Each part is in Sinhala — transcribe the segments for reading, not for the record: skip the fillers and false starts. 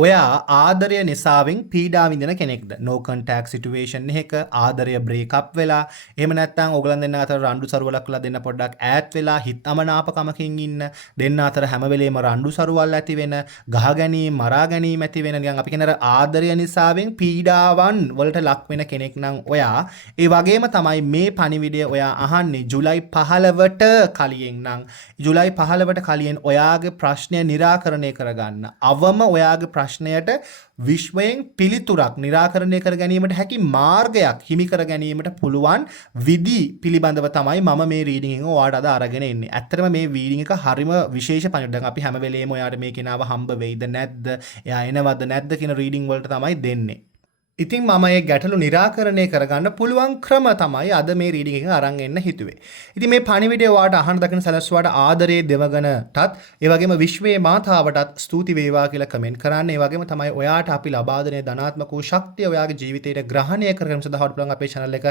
ඔයා ආදරය නිසාවෙන් පීඩා විඳින කෙනෙක්ද? no contact situation එකක ආදරය break up වෙලා එහෙම නැත්නම් ඕගලන් දෙන්න අතර රණ්ඩු සරුවලක් වෙලා දෙන්න පොඩ්ඩක් ඈත් වෙලා හිත අමනාපකමකින් ඉන්න දෙන්න අතර හැම වෙලේම රණ්ඩු සරුවල් ඇති වෙන ගහ ගැනීම මරා ගැනීම ඇති වෙන නිකන් අපි කියන ආදරය නිසාවෙන් පීඩාවන් වලට ලක් වෙන කෙනෙක් නම් ඔයා ඒ වගේම තමයි මේ පණිවිඩය ඔයා අහන්නේ ජූලයි 15ට කලින් නම් ජූලයි 15ට කලින් ඔයාගේ ප්‍රශ්නය निराකරණය කරගන්න අවම ඔයාගේ ප්‍රශ්නයට විශ්වයෙන් පිළිතුරක් निराකරණය කර ගැනීමට හැකි මාර්ගයක් හිමි කර ගැනීමට පුළුවන් විදි පිළිබඳව තමයි මම මේ රීඩින් එක ඔයාලට අද අරගෙන එන්නේ. ඇත්තටම මේ රීඩින් එක හරිම විශේෂ පණිවිඩයක්. අපි හැම වෙලේම ඔයාලට මේ කෙනාව හම්බ වෙයිද නැද්ද, එයා එනවද නැද්ද කියන රීඩින් වලට තමයි දෙන්නේ. ඉතින් මම මේ ගැටලු निराකරණය කරගන්න පුළුවන් ක්‍රම තමයි අද මේ රීඩින් එක අරන් එන්න හිතුවේ. ඉතින් මේ පණිවිඩය ඔයාලට අහන්න දකින සැලැස්සුවාට ආදරයේ දෙවගනටත් ඒ වගේම විශ්වයේ මාතාවටත් ස්තුති වේවා කියලා කමෙන්ට් කරන්න. ඒ වගේම තමයි ඔයාට අපි ලබා දෙන ධනාත්මක වූ ශක්තිය ඔයාගේ ජීවිතයට ග්‍රහණය කරගන්න සඳහා පුළුවන් අපේ channel එක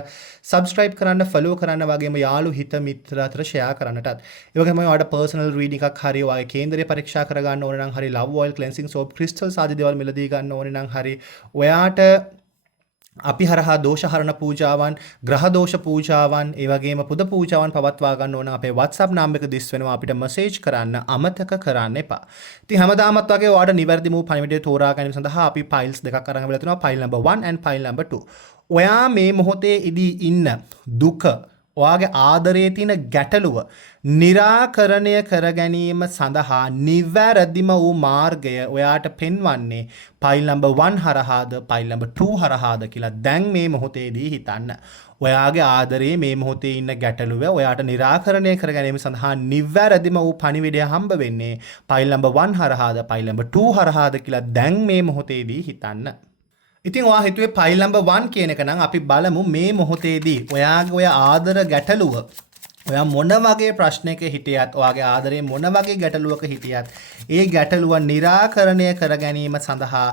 subscribe කරන්න, follow කරන්න වගේම යාළු හිත මිත්‍ර අතර share කරන්නටත්. ඒ වගේම ඔයාට personal reading එකක් හරි ඔයාගේ කේන්දරය පරීක්ෂා කරගන්න ඕන නම් හරි love oil cleansing soap crystals ආදී දේවල් මිලදී ගන්න ඕනේ නම් හරි ඔයාට අපි හරහා දෝෂහරණ පූජාවන්, ග්‍රහ දෝෂ පූජාවන්, ඒ වගේම පුද පූජාවන් පවත්වා ගන්න ඕන අපේ WhatsApp නම්බර් එක දිස් වෙනවා අපිට මැසේජ් කරන්න අමතක කරන්න එපා. ඉතින් හැමදාමත් වගේ ඔයාලට නිවැරදි මූ පණිවිඩය තෝරා ගැනීම සඳහා අපි ෆයිල්ස් දෙකක් අරන් වෙලා තිනවා. File number 1 and file number 2. ඔයා මේ මොහොතේ ඉදී ඉන්න දුක ඔයාගේ ආදරයේ තියෙන ගැටලුව निराකරණය කර ගැනීම සඳහා නිවැරදිම වූ මාර්ගය ඔයාට පෙන්වන්නේ ෆයිල් number 1 හරහාද ෆයිල් number 2 හරහාද කියලා දැන් මේ මොහොතේදී හිතන්න. ඔයාගේ ආදරයේ මේ මොහොතේ ඉන්න ගැටලුව ඔයාට निराකරණය කර ගැනීම සඳහා නිවැරදිම වූ පණිවිඩය හම්බ වෙන්නේ ෆයිල් number 1 හරහාද ෆයිල් number 2 හරහාද කියලා දැන් මේ මොහොතේදී හිතන්න. ඉතින් ඔයා හිතුවේ ෆයිල් number 1 කියන එක නම් අපි බලමු මේ මොහොතේදී ඔයාගේ ඔය ආදර ගැටලුව ඔයා මොන වගේ ප්‍රශ්නයක හිටියත් ඔයාගේ ආදරේ මොන වගේ ගැටලුවක හිටියත් ඒ ගැටලුව निराකරණය කර ගැනීම සඳහා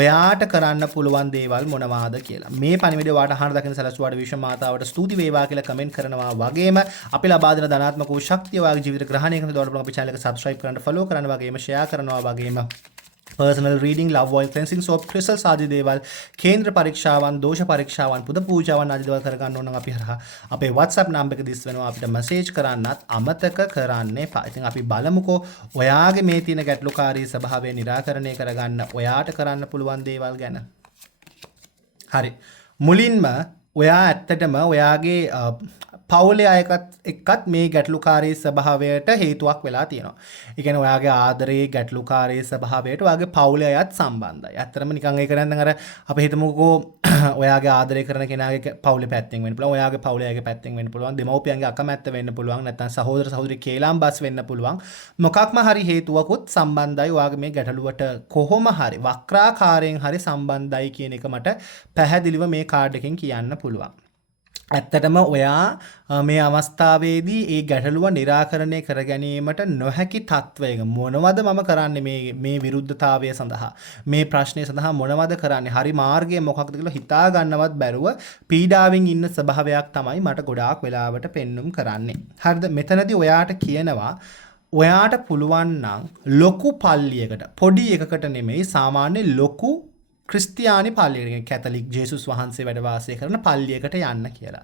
ඔයාට කරන්න පුළුවන් දේවල් මොනවාද කියලා. මේ පණිවිඩය ඔයාට අහන්න දකින සලස්වාට විශ්ව මාතාවට ස්තුති වේවා කියලා කමෙන්ට් කරනවා වගේම අපි ලබා දෙන ධනාත්මක වූ ශක්තිය ඔයාගේ ජීවිත ග්‍රහණය කරන දවල්ට අපේ channel එක subscribe කරන්න, follow කරන්න වගේම share කරනවා වගේම personal reading, love oil cleansing soap crystals ආදී දේවල්, කේන්ද්‍ර පරීක්ෂාවන්, දෝෂ පරීක්ෂාවන්, පුද පූජාවන් ආදී දේවල් කරගන්න ඕන නම් අපි හරහා අපේ WhatsApp නම්බර් එක දිස් වෙනවා අපිට මැසේජ් කරන්නත් අමතක කරන්න එපා. ඉතින් අපි බලමුකෝ ඔයාගේ මේ තියෙන ගැටලුකාරී ස්වභාවය निराකරණය කරගන්න ඔයාට කරන්න පුළුවන් දේවල් ගැන. හරි. මුලින්ම ඔයා ඇත්තටම ඔයාගේ පවුලේ අයකත් එක්කත් මේ ගැටලුකාරී ස්වභාවයට හේතුවක් වෙලා තියෙනවා. ඒ කියන්නේ ඔයාගේ ආදරයේ ගැටලුකාරී ස්වභාවයට ඔයාගේ පවුලේ අයත් සම්බන්ධයි. ඇත්තටම නිකන් ඒක නැත්නම් අර අපි හිතමුකෝ ඔයාගේ ආදරය කරන කෙනාගේ පවුලේ පැත්තෙන් වෙන්න පුළුවන්. ඔයාගේ පවුලේ අයගේ පැත්තෙන් වෙන්න පුළුවන්. දෙමව්පියන්ගේ අකමැත්ත වෙන්න පුළුවන්. නැත්නම් සහෝදර සහෝදරි කේලාම්බස් වෙන්න පුළුවන්. මොකක්ම හරි හේතුවකුත් සම්බන්ධයි ඔයාගේ මේ ගැටලුවට කොහොම හරි වක්‍රාකාරයෙන් හරි සම්බන්ධයි කියන එක මට පැහැදිලිව මේ කාඩ් එකෙන් කියන්න පුළුවන්. ඇත්තටම ඔයා මේ අවස්ථාවේදී ඒ ගැටලුව निराකරණය කර ගැනීමට නොහැකි තත්වයක මොනවද මම කරන්නේ මේ විරුද්ධතාවය සඳහා මේ ප්‍රශ්නය සඳහා මොනවද කරන්නේ හරි මාර්ගය මොකක්ද කියලා හිතා ගන්නවත් බැරුව පීඩාවෙන් ඉන්න ස්වභාවයක් තමයි මට ගොඩාක් වෙලාවට පෙන්눔 කරන්නේ. හරිද? මෙතනදී ඔයාට කියනවා ඔයාට පුළුවන් නම් ලොකු පල්ලියකට පොඩි එකකට නෙමෙයි සාමාන්‍ය ලොකු ක්‍රිස්තියානි පල්ලියකට කැතලික් ජේසුස් වහන්සේ වැඩ වාසය කරන පල්ලියකට යන්න කියලා.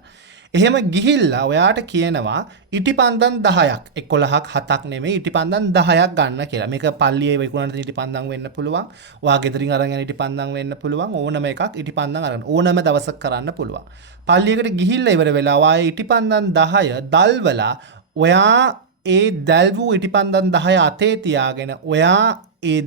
එහෙම ගිහිල්ලා ඔයාට කියනවා ඉටිපන්දම් 10ක් 11ක් 7ක් නෙමෙයි ඉටිපන්දම් 10ක් ගන්න කියලා. මේක පල්ලියේ විකුණන ඉටිපන්දම් වෙන්න පුළුවන්. ඔයා ගෙදරින් අරන් යන ඉටිපන්දම් වෙන්න පුළුවන්. ඕනම එකක් ඉටිපන්දම් අරන් ඕනම දවසක කරන්න පුළුවන්. පල්ලියකට ගිහිල්ලා ඉවර වෙලා ඔයා ඉටිපන්දම් 10 දල්වලා ඔයා ඒ දැල් වූ ඉටිපන්දම් 10 අතේ තියාගෙන ඔයා ඒ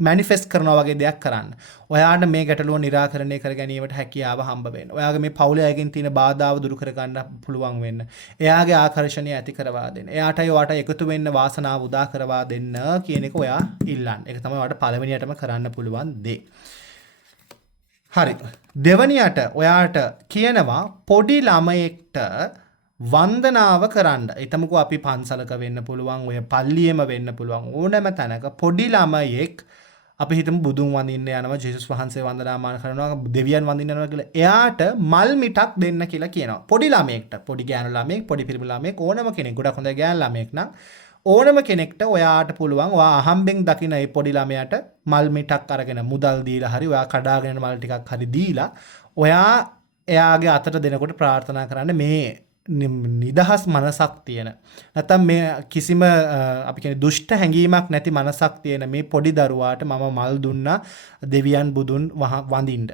මැනිෆෙස්ට් කරනවා වගේ දෙයක් කරන්න. ඔයාට මේ ගැටලුව निराකරණය කර ගැනීමට හැකියාව හම්බ වෙන්න. ඔයාගේ මේ පවුලේ අයගෙන් තියෙන බාධාව දුරු කර ගන්න පුළුවන් වෙන්න. එයාගේ ආකර්ෂණය ඇති කරවා දෙන්න. එයාටයි ඔයාට එකතු වෙන්න වාසනාව උදා කරවා දෙන්න කියන එක ඔයා ඉල්ලන්න. ඒක තමයි ඔයාට පළවෙනියටම කරන්න පුළුවන් දේ. හරි. දෙවනියට ඔයාට කියනවා පොඩි ළමයෙක්ට වන්දනාව කරන්න. එතමුකෝ අපි පන්සලක වෙන්න පුළුවන්, ඔය පල්ලියෙම වෙන්න පුළුවන්. ඕනෑම තැනක පොඩි ළමයෙක් අපි හිතමු බුදුන් වඳින්න යනවා, ජේසුස් වහන්සේ වන්දනාමාන කරනවා, දෙවියන් වඳින්න යනවා කියලා. එයාට මල් මිටක් දෙන්න කියලා කියනවා. පොඩි ළමයෙක්ට, පොඩි ගෑනු ළමයෙක්, පොඩි පිරිමි ළමයෙක් ඕනම කෙනෙක්, ගොඩක් හොඳ ගෑනු ළමයෙක් නම් ඕනම කෙනෙක්ට ඔයාට පුළුවන් ඔයා අහම්බෙන් දකින ඒ පොඩි ළමයාට මල් මිටක් අරගෙන මුදල් දීලා හරි ඔයා කඩාගෙන මල් ටිකක් හරි දීලා ඔයා එයාගේ අතට දෙනකොට ප්‍රාර්ථනා කරන්න මේ නිදහස් මනසක් තියෙන නැත්නම් මේ කිසිම අපි කියන්නේ දුෂ්ට හැඟීමක් නැති මනසක් තියෙන මේ පොඩි දරුවාට මම මල් දුන්නා දෙවියන් බුදුන් වඳින්න.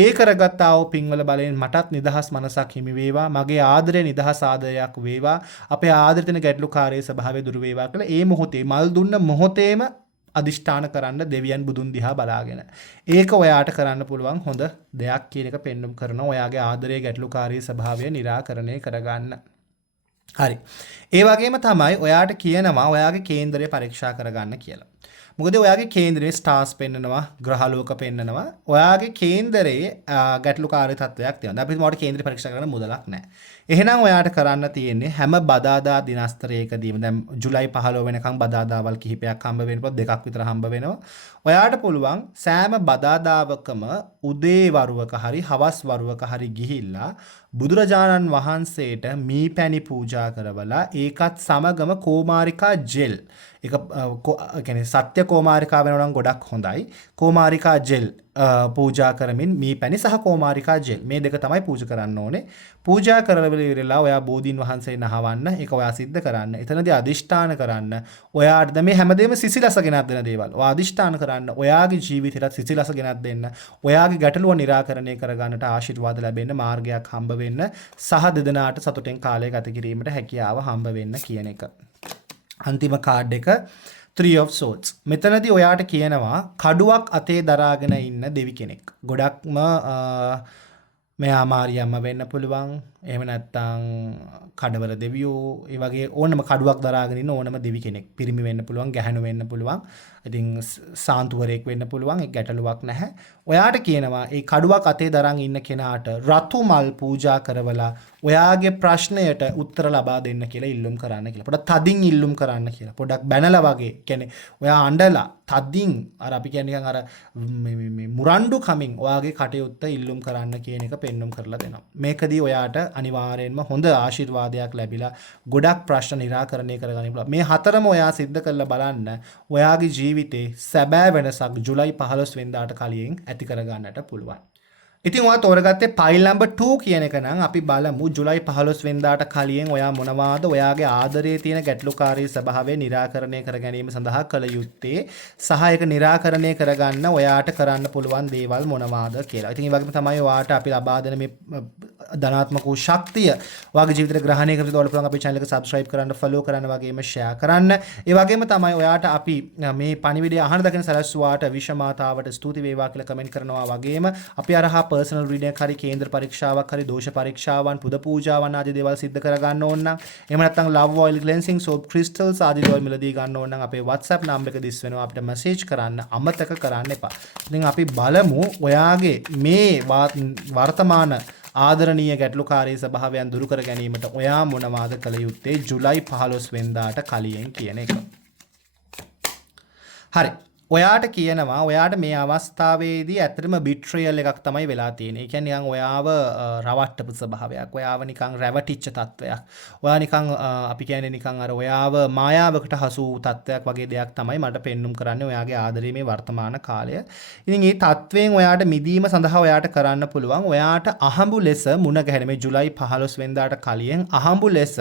ඒ කරගත්තා වූ පින්වල බලයෙන් මටත් නිදහස් මනසක් හිමි වේවා. මගේ ආදරේ නිදහස් ආදරයක් වේවා. අපේ ආදරෙතන ගැටලුකාරී ස්වභාවය දුරු වේවා කියලා ඒ මොහොතේ මල් දුන්න මොහොතේම අදිෂ්ඨාන කරන්න දෙවියන් බුදුන් දිහා බලාගෙන. ඒක ඔයාට කරන්න පුළුවන් හොඳ දෙයක් කියන එක පෙන්눔 කරනවා. ඔයාගේ ආදරයේ ගැටලුකාරී ස්වභාවය निराකරණය කරගන්න. හරි. ඒ වගේම තමයි ඔයාට කියනවා ඔයාගේ කේන්දරය පරීක්ෂා කරගන්න කියලා. මොකද ඔයාගේ කේන්දරේ ස්ටාර්ස් පෙන්නනවා, ග්‍රහලෝක පෙන්නනවා. ඔයාගේ කේන්දරේ ගැටලුකාරී තත්වයක් තියෙනවා. අපි මොකට කේන්දරේ පරීක්ෂා කරන්න මුදලක් නැහැ. එහෙනම් ඔයාට කරන්න තියෙන්නේ හැම බදාදා දිනස්තරයකදීම දැන් ජුලයි 15 වෙනකන් බදාදාවල් කිහිපයක් හම්බ වෙනකොට දෙකක් විතර හම්බ වෙනවා. ඔයාට පුළුවන් සෑම බදාදාවකම උදේ වරුවක හරි හවස් වරුවක හරි ගිහිල්ලා බුදුරජාණන් වහන්සේට මීපැණි පූජා කරවලා ඒකත් සමගම කෝමාරිකා ජෙල් ඒක කියන්නේ සත්‍ය කෝමාරිකා වෙනවා නම් ගොඩක් හොඳයි. කෝමාරිකා ජෙල් පූජා කරමින් මීපැණි සහ කෝමාරිකා ජෙල් මේ දෙක තමයි පූජා කරන්න ඕනේ. පූජා කරවල ඉවරලා ඔයා බෝධීන් වහන්සේ නහවන්න. ඒක ඔයා සිද්ධ කරන්න. එතනදී අදිෂ්ඨාන කරන්න. ඔයාට මේ හැමදේම සිසිලස ගෙනත් දෙන දේවල්. ඔයා අදිෂ්ඨාන කරන්න. ඔයාගේ ජීවිතේට සිසිලස ගෙනත් දෙන්න. ඔයාගේ ගැටලුව निराකරණය කරගන්නට ආශිර්වාද ලැබෙන්න මාර්ගයක් හම්බ වෙන්න සහ දෙදෙනාට සතුටෙන් කාලය ගත කිරීමට හැකියාව හම්බ වෙන්න කියන එක. අන්තිම කාඩ් එක 3 of swords. මෙතනදී ඔයාට කියනවා කඩුවක් අතේ දරාගෙන ඉන්න දෙවි කෙනෙක්. ගොඩක්ම මෙයා මාරියම්ම වෙන්න පුළුවන්. එහෙම නැත්නම් කඩවල දෙවියෝ ඒ වගේ ඕනම කඩුවක් දරාගෙන ඉන්න ඕනම දෙවි කෙනෙක්. පිරිමි වෙන්න පුළුවන්, ගැහැණු වෙන්න පුළුවන්. ඉතින් සාන්තුවරයෙක් වෙන්න පුළුවන්. ඒක ගැටලුවක් නැහැ. ඔයාට කියනවා මේ කඩුවක් අතේ දරන් ඉන්න කෙනාට රතු මල් පූජා කරවලා ඔයාගේ ප්‍රශ්නයට උත්තර ලබා දෙන්න කියලා ඉල්ලුම් කරන්න කියලා. පොඩක් තදින් ඉල්ලුම් කරන්න කියලා. පොඩක් බැනලා වගේ. කියන්නේ ඔයා අඬලා තදින් අර අපි කියන්නේ නිකන් අර මේ මුරණ්ඩු කමින් ඔයාගේ කටයුත්ත ඉල්ලුම් කරන්න කියන එක පෙන්눔 කරලා දෙනවා. මේකදී ඔයාට අනිවාර්යෙන්ම හොඳ ආශිර්වාදයක් ලැබිලා ගොඩක් ප්‍රශ්න निराකරණය කරගන්න පුළුවන්. මේ හතරම ඔයා සිද්ධ කරලා බලන්න ඔයාගේ ජීවිතේ සැබෑ වෙනසක් ජුලයි 15 වෙනිදාට කලින් ඇති කරගන්නට පුළුවන්. ඉතින් ඔයා තෝරගත්තේ පයිල් නම්බර් 2 කියන එක නම් අපි බලමු ජුලයි 15 වෙනිදාට කලින් ඔයා මොනවාද ඔයාගේ ආදරයේ තියෙන ගැටලුකාරී ස්වභාවය निराකරණය කර ගැනීම සඳහා කළ යුත්තේ සහ ඒක निराකරණය කරගන්න ඔයාට කරන්න පුළුවන් දේවල් මොනවාද කියලා. ඉතින් ඒ වගේම තමයි ඔයාට අපි ලබා දෙන මේ ධනාත්මක වූ ශක්තිය ඔයාගේ ජීවිතේට ග්‍රහණය කරලා බලන්න පුළුවන් අපේ channel එක subscribe කරන්න, follow කරන්න වගේම share කරන්න. ඒ වගේම තමයි ඔයාට අපි මේ පණිවිඩය අහන දකින සලස්වාට විශ්වමාතාවට ස්තුති වේවා කියලා කමෙන්ට් කරනවා වගේම අපි අරහා පර්සනල් රීඩින් එකක් හරි කේන්ද්‍ර පරීක්ෂාවක් හරි දෝෂ පරීක්ෂාවන් පුද පූජාවන් ආදී දේවල් සිද්ධ කරගන්න ඕන නම් එහෙම නැත්නම් love oil cleansing soap crystals ආදී දේවල් මිලදී ගන්න ඕන නම් අපේ WhatsApp නම්බර එක දිස් වෙනවා අපිට මැසේජ් කරන්න අමතක කරන්න එපා. ඉතින් අපි බලමු ඔයාගේ මේ වර්තමාන ආදරණීය ගැටලුකාරී ස්වභාවයන් දුරු කර ගැනීමට ඔයා මොනවාද කළ යුත්තේ ජුලයි 15 වෙනිදාට කලින් කියන එක. හරි. ඔයාට කියනවා ඔයාට මේ අවස්ථාවේදී ඇත්තටම බිට්‍රියල් එකක් තමයි වෙලා තියෙන්නේ. ඒ කියන්නේ නිකන් ඔයාව රවට්ටපු ස්වභාවයක්. ඔයාව නිකන් රැවටිච්ච තත්වයක්. ඔයා නිකන් අපි කියන්නේ නිකන් අර ඔයාව මායාවකට හසු තත්වයක් වගේ දෙයක් තමයි මට පෙන්눔 කරන්නේ ඔයාගේ ආදරයේ මේ වර්තමාන කාලය. ඉතින් මේ තත්වයෙන් ඔයාට මිදීම සඳහා ඔයාට කරන්න පුළුවන්. ඔයාට අහඹු ලෙස මුණ ගැහෙන මේ ජුලයි 15 වෙනිදාට කලින් අහඹු ලෙස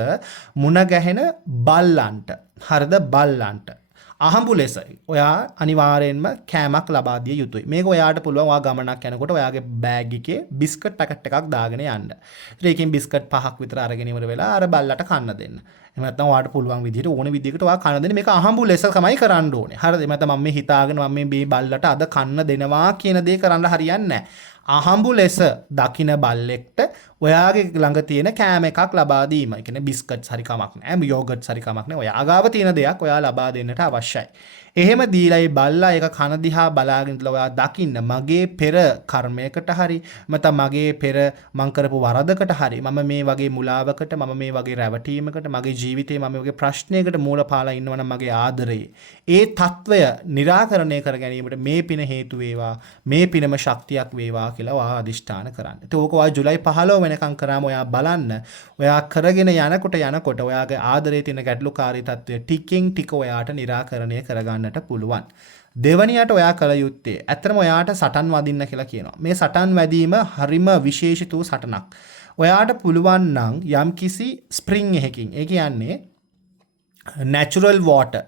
මුණ ගැහෙන බල්ලන්ට. හරිද බල්ලන්ට. අහඹු ලෙස ඔයා අනිවාර්යෙන්ම කෑමක් ලබා දිය යුතුයි. මේක ඔයාට පුළුවන් ඔයා ගමනක් යනකොට ඔයාගේ බෑග් එකේ බිස්කට් පැකට් එකක් දාගෙන යන්න. ඉතින් ඒකෙන් බිස්කට් 5ක් විතර අරගෙන ඉවර වෙලා අර බල්ලට කන්න දෙන්න. එහෙම නැත්නම් ඔයාට පුළුවන් විදිහට ඕන විදිහකට ඔයා කන්න දෙන්න. මේක අහඹු ලෙස තමයි කරන්න ඕනේ. හරිද? එහෙම නැත්නම් මම මේ හිතාගෙන මම මේ බල්ලට අද කන්න දෙනවා කියන දේ කරන්න හරියන්නේ නැහැ. අහඹු ලෙස දකින බල්ලෙක්ට ඔයාගේ ළඟ තියෙන කෑම එකක් ලබා දීම. ඒ කියන්නේ බිස්කට්ස් හරි කමක් නැහැ, යෝගට්ස් හරි කමක් නැහැ. ඔයා ගාව තියෙන දෙයක් ඔයා ලබා දෙන්නට අවශ්‍යයි. එහෙම දීලායි බල්ලා ඒක කන දිහා බලාගෙන ඉඳලා ඔයා දකින්න මගේ පෙර කර්මයකට හරි නැත්නම් මගේ පෙර මං කරපු වරදකට හරි මම මේ වගේ මුලාවකට මම මේ වගේ රැවටීමකට මගේ ජීවිතේ මම මේ වගේ ප්‍රශ්නයකට මූලපාලා ඉන්නවනම් මගේ ආදරේ ඒ తত্ত্বය निराකරණය කර ගැනීමට මේ පින හේතු වේවා මේ පිනම ශක්තියක් වේවා කියලා ඔයා අදිෂ්ඨාන කරන්න. ඒක ඔයා ජුලයි 15 වෙනකම් කරාම ඔයා බලන්න ඔයා කරගෙන යනකොට ඔයාගේ ආදරයේ තියෙන ගැටලුකාරී තත්ත්වය ටිකින් ටික ඔයාට निराකරණය කරගන්නට පුළුවන්. දෙවනියට ඔයා කළ යුත්තේ ඇත්තටම ඔයාට සටන් වදින්න කියලා කියනවා. මේ සටන් වැදීම හරිම විශේෂිත වූ සටනක්. ඔයාට පුළුවන් නම් යම්කිසි ස්ප්‍රින්ග් එකකින් ඒ කියන්නේ natural water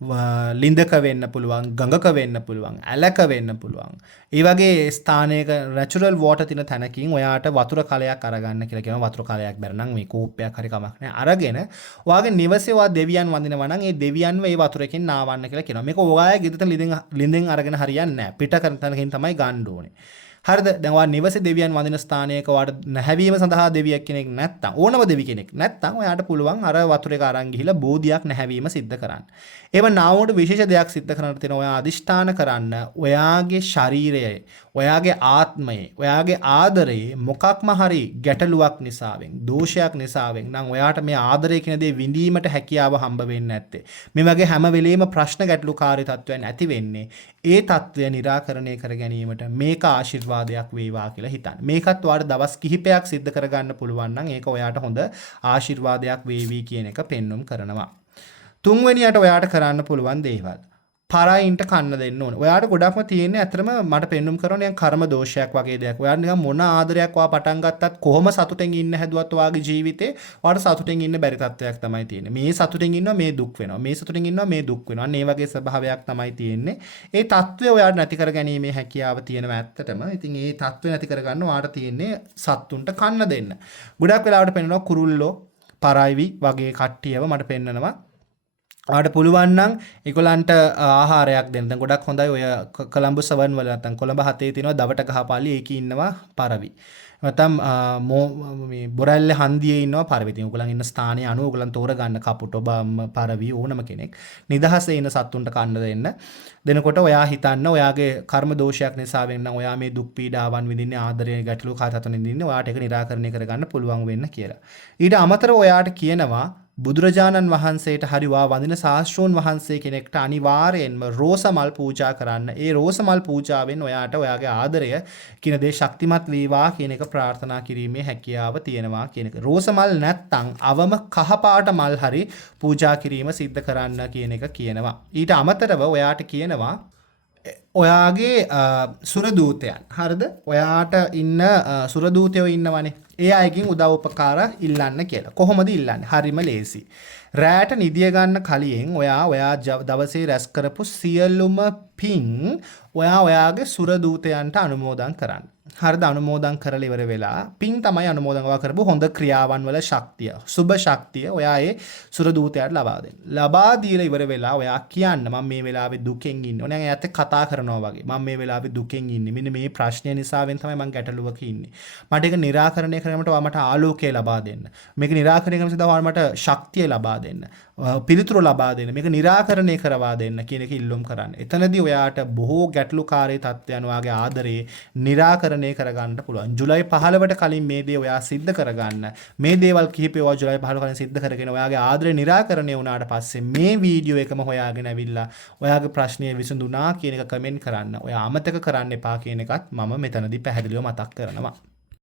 ලින්දක වෙන්න පුළුවන්, ගඟක වෙන්න පුළුවන්, ඇලක වෙන්න පුළුවන්. ඒ වගේ ස්ථානයක natural water තියෙන තැනකින් ඔයාට වතුර කලයක් අරගන්න කියලා කියනවා. වතුර කලයක් බැර නම් මේ කෝප්පයක් හරි කමක් නැහැ. අරගෙන ඔයාගේ නිවසේ ඔයා දෙවියන් වඳිනවා නම් ඒ දෙවියන්ව ඒ වතුරකින් නාවන්න කියලා කියනවා. මේක ඔයාගේ ගෙදරට ලින්දෙන් අරගෙන හරියන්නේ නැහැ. පිට කරන තැනකින් තමයි ගන්න ඕනේ. හරිද? දැන් ඔයා නිවසේ දෙවියන් වඳින ස්ථානයක ඔයාට නැහැවීම සඳහා දෙවියෙක් කෙනෙක් නැත්තම් ඕනම දෙවි කෙනෙක් නැත්තම් ඔයාට පුළුවන් අර වතුර එක අරන් ගිහිලා බෝධියක් නැහැවීම සිද්ධ කරන්න. ඒව නාවුවට විශේෂ දෙයක් සිද්ධ කරන්න තියෙන ඔයා අදිෂ්ඨාන කරන්න ඔයාගේ ශරීරයේ, ඔයාගේ ආත්මයේ, ඔයාගේ ආදරයේ මොකක්ම හරි ගැටලුවක් නිසාවෙන්, දෝෂයක් නිසාවෙන් නම් ඔයාට මේ ආදරය කියන දේ විඳීමට හැකියාව හම්බ වෙන්නේ නැත්තේ. මේ වගේ හැම වෙලෙම ප්‍රශ්න ගැටලුකාරී තත්ත්වයන් ඇති වෙන්නේ ඒ තත්ත්වය निराකරණය කර ගැනීමට මේක ආශිර්වාදයක් වේවා කියලා හිතන්න. මේකත් ඔයාලට දවස් කිහිපයක් සිද්ධ කරගන්න පුළුවන් නම් ඒක ඔයාට හොඳ ආශිර්වාදයක් වේවි කියන එක පෙන්눔 කරනවා. තුන්වෙනියට ඔයාට කරන්න පුළුවන් දේවල්. පරයින්ට කන්න දෙන්න ඕනේ. ඔයාට ගොඩක්ම තියෙන්නේ අතරම මට පෙන්눔 කරන නිකන් කර්ම දෝෂයක් වගේ දෙයක්. ඔයාට නිකන් මොන ආදරයක් ඔයා පටන් ගත්තත් කොහොම සතුටෙන් ඉන්න හැදුවත් ඔයාගේ ජීවිතේ ඔයාට සතුටෙන් ඉන්න බැරි තත්ත්වයක් තමයි තියෙන්නේ. මේ සතුටෙන් ඉන්නවා මේ දුක් වෙනවා. මේ සතුටෙන් ඉන්නවා මේ දුක් වෙනවා. අන්න ඒ වගේ ස්වභාවයක් තමයි තියෙන්නේ. ඒ තත්ත්වය ඔයාට නැති කරගැනීමේ හැකියාව තියෙනවා ඇත්තටම. ඉතින් ඒ තත්ත්වය නැති කරගන්න ඔයාට තියෙන්නේ සත්තුන්ට කන්න දෙන්න. ගොඩක් වෙලාවට පෙන්නනවා කුරුල්ලෝ, පරයිවි වගේ කට්ටියව මට පෙන්නනවා. ඔයාට පුළුවන් නම් ඒගොල්ලන්ට ආහාරයක් දෙන්න. දැන් ගොඩක් හොඳයි ඔය කොළඹ සවන් වල නැත්නම් කොළඹ හතේ තියෙනවා දවට ගහපාලි ඒකේ ඉන්නවා පරවි. නැත්නම් මේ බොරැල්ල හන්දියේ ඉන්නවා පරවි. ඉතින් ඔයගොල්ලන් ඉන්න ස්ථානයේ අනුව ඔයගොල්ලන් තෝරගන්න කපුට ඔබ පරවි ඕනම කෙනෙක්. නිදහසේ ඉන්න සත්තුන්ට කන්න දෙන්න. දෙනකොට ඔයා හිතන්න ඔයාගේ කර්ම දෝෂයක් නිසා වෙන්න ඔයා මේ දුක් පීඩාවන් විඳින්නේ ආදරයේ ගැටලු කාතතන විඳින්නේ ඔයාට ඒක निराකරණය කරගන්න පුළුවන් වෙන්න කියලා. ඊට අමතරව ඔයාට කියනවා බුදුරජාණන් වහන්සේට හරි වා වඳින ශාස්ත්‍රෝන් වහන්සේ කෙනෙක්ට අනිවාර්යෙන්ම රෝස මල් පූජා කරන්න. ඒ රෝස මල් පූජාවෙන් ඔයාට ඔයාගේ ආදරය කියන දේ ශක්තිමත් වේවා කියන එක ප්‍රාර්ථනා කිරීමේ හැකියාව තියෙනවා කියන එක. රෝස මල් නැත්තම් අවම කහපාට මල් හරි පූජා කිරීම සිද්ධ කරන්න කියන එක කියනවා. ඊට අමතරව ඔයාට කියනවා ඔයාගේ සුරදූතයන් හරිද? ඔයාට ඉන්න සුරදූතයෝ ඉන්නවනේ. ඒ අයකින් උදව් උපකාර ඉල්ලන්න කියලා. කොහොමද ඉල්ලන්නේ? හරිම ලේසි. රැට නිදිය ගන්න කලින් ඔයා දවසේ රැස් කරපු සියලුම පින් ඔයාගේ සුරදූතයන්ට අනුමෝදන් කරන්න. හරිද? අනුමෝදන් කරලා ඉවර වෙලා පින් තමයි අනුමෝදන් කරපු හොඳ ක්‍රියාවන් වල ශක්තිය, සුබ ශක්තිය ඔයා ඒ සුරදූතයාට ලබා දෙන්න. ලබා දීලා ඉවර වෙලා ඔයා කියන්න මම මේ වෙලාවේ දුකෙන් ඉන්නේ. ඔයා එයාත් කතා කරනවා වගේ. මම මේ වෙලාවේ දුකෙන් ඉන්නේ. මෙන්න මේ ප්‍රශ්නය නිසාවෙන් තමයි මම ගැටලුවක ඉන්නේ. මට ඒක निराකරණය කරන්නට ඔයා මට ආලෝකය ලබා දෙන්න. මේක निराකරණය කරන සඳහා ඔයා මට ශක්තිය ලබා දෙන්න. පිළිතුරු ලබා දෙන්න. මේක निराකරණය කරවා දෙන්න කියන එක ඉල්ලුම් කරන්න. එතනදී ඔයාට බොහෝ ගැටලුකාරී තත්ත්වයන් ඔයාගේ ආදරේ निराකරණය කරගන්න පුළුවන්. ජුලයි 15ට කලින් මේ දේ ඔයා සිද්ධ කරගන්න. මේ දේවල් කිහිපේ ඔයා ජුලයි 15 කලින් සිද්ධ කරගෙන ඔයාගේ ආදරේ निराකරණය වුණාට පස්සේ මේ වීඩියෝ එකම හොයාගෙන ඇවිල්ලා ඔයාගේ ප්‍රශ්නය විසඳුණා කියන එක කමෙන්ට් කරන්න. ඔයා අමතක කරන්න එපා කියන එකත් මම මෙතනදී පැහැදිලිව මතක් කරනවා.